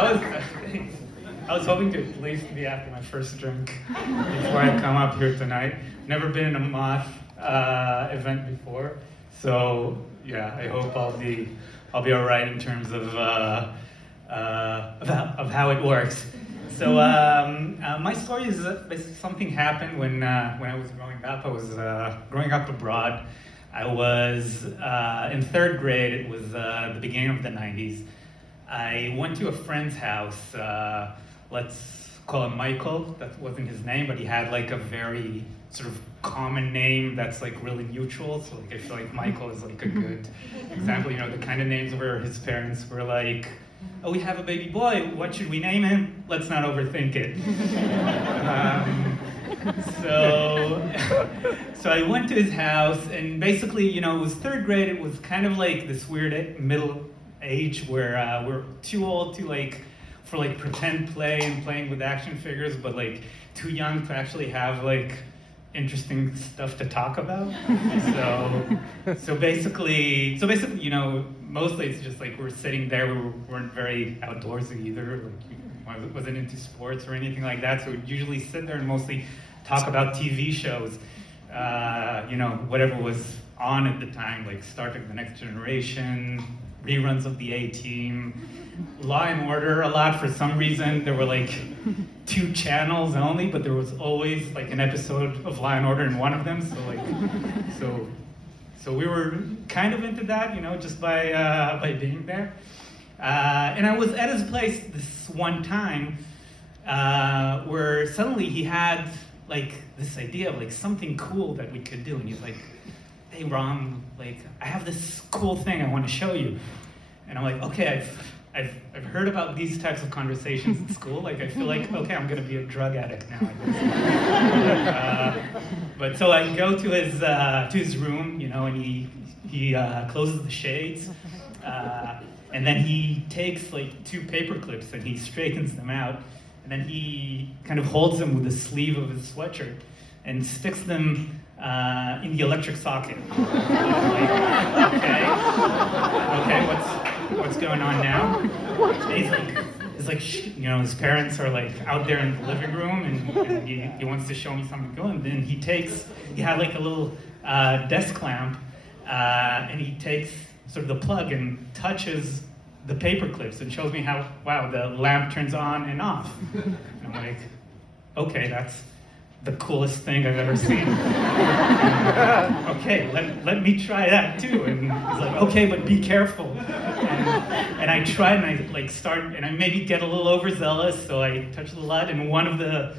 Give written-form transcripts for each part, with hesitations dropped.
I was, I was hoping to at least be after my first drink before I come up here tonight. Never been in a Moth event before, so yeah, I hope I'll be all right in terms of how it works. So my story is basically something happened when I was growing up. I was growing up abroad. I was in third grade. It was the beginning of the 90s. I went to a friend's house. Let's call him Michael. That wasn't his name, but he had like a very sort of common name that's like really neutral. So like I feel like Michael is like a good example. You know, the kind of names where his parents were like, "Oh, we have a baby boy. What should we name him? Let's not overthink it." So I went to his house, and basically, you know, it was third grade. It was kind of like this weird middle age where we're too old to for pretend play and playing with action figures, but like too young to actually have like interesting stuff to talk about. So basically, you know, mostly it's just like we're sitting there. We weren't very outdoorsy either. Like, wasn't into sports or anything like that. So we'd usually sit there and mostly talk about TV shows. You know, whatever was on at the time, like Star Trek: The Next Generation, reruns of the A-Team, Law and Order a lot. For some reason, there were like 2 channels only, but there was always like an episode of Law and Order in one of them. So we were kind of into that, you know, just by being there. And I was at his place this one time where suddenly he had like this idea of like something cool that we could do, and he's like, "Hey Rom, like I have this cool thing I want to show you." And I'm like, "Okay, I've heard about these types of conversations at school. Like I feel like, okay, I'm gonna be a drug addict now, I guess." But so I go to his room, you know, and he closes the shades, and then he takes like 2 paper clips and he straightens them out, and then he kind of holds them with the sleeve of his sweatshirt and sticks them in the electric socket. Like, okay, what's going on now? He's like, you know, his parents are like out there in the living room, and he wants to show me something cool. And then he had like a little desk lamp, and he takes sort of the plug and touches the paper clips and shows me how, wow, the lamp turns on and off. And I'm like, okay, that's the coolest thing I've ever seen. Okay, let me try that too. And he's like, okay, but be careful. And I tried, and I like start, and I maybe get a little overzealous, so I touch the LUT, and one of the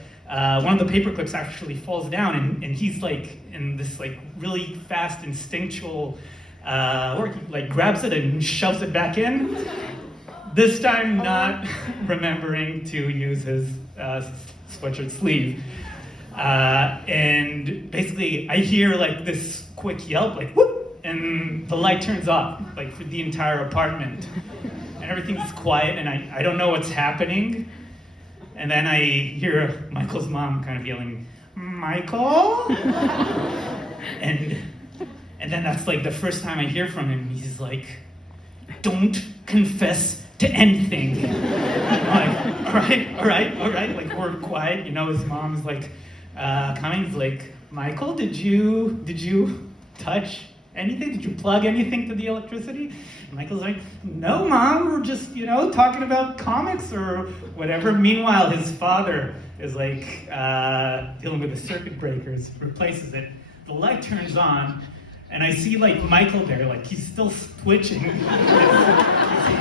paper clips actually falls down, and he's like in this like really fast instinctual work. He like grabs it and shoves it back in. This time, not remembering to use his sweatshirt sleeve. And basically I hear like this quick yelp, like whoop, and the light turns off, like for the entire apartment. And everything's quiet, and I don't know what's happening. And then I hear Michael's mom kind of yelling, "Michael?" And then that's like the first time I hear from him. He's like, "Don't confess to anything." I'm like, all right. Like we're quiet, you know. His mom's like coming. He's like, "Michael, did you touch anything? Did you plug anything to the electricity?" And Michael's like, "No, Mom, we're just, you know, talking about comics or whatever." Meanwhile, his father is like dealing with the circuit breakers, replaces it. The light turns on, and I see like Michael there, like he's still twitching. His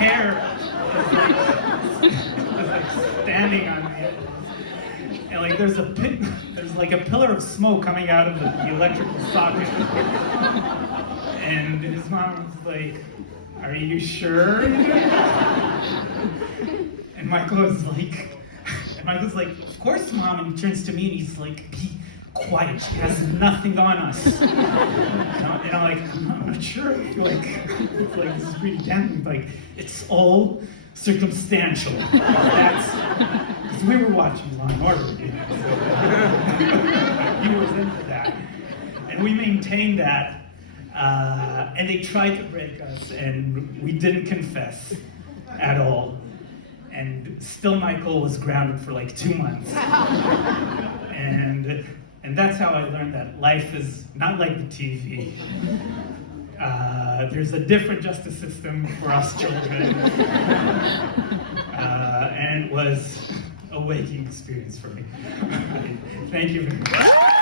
hair is like standing on me. And like there's like a pillar of smoke coming out of the electrical socket. And his mom's like, "Are you sure?" And Michael's like, "Of course, Mom." And he turns to me and he's like, "Be quiet, she has nothing on us." And I'm like, "I'm not sure." It's like this is pretty damning. Like, it's all circumstantial. Because we were watching Law and Order, you know, so he was into that. And we maintained that. And they tried to break us, and we didn't confess at all. and still Michael was grounded for like 2 months. And that's how I learned that life is not like the TV. There's a different justice system for us children. And it was a waking experience for me. Thank you very much.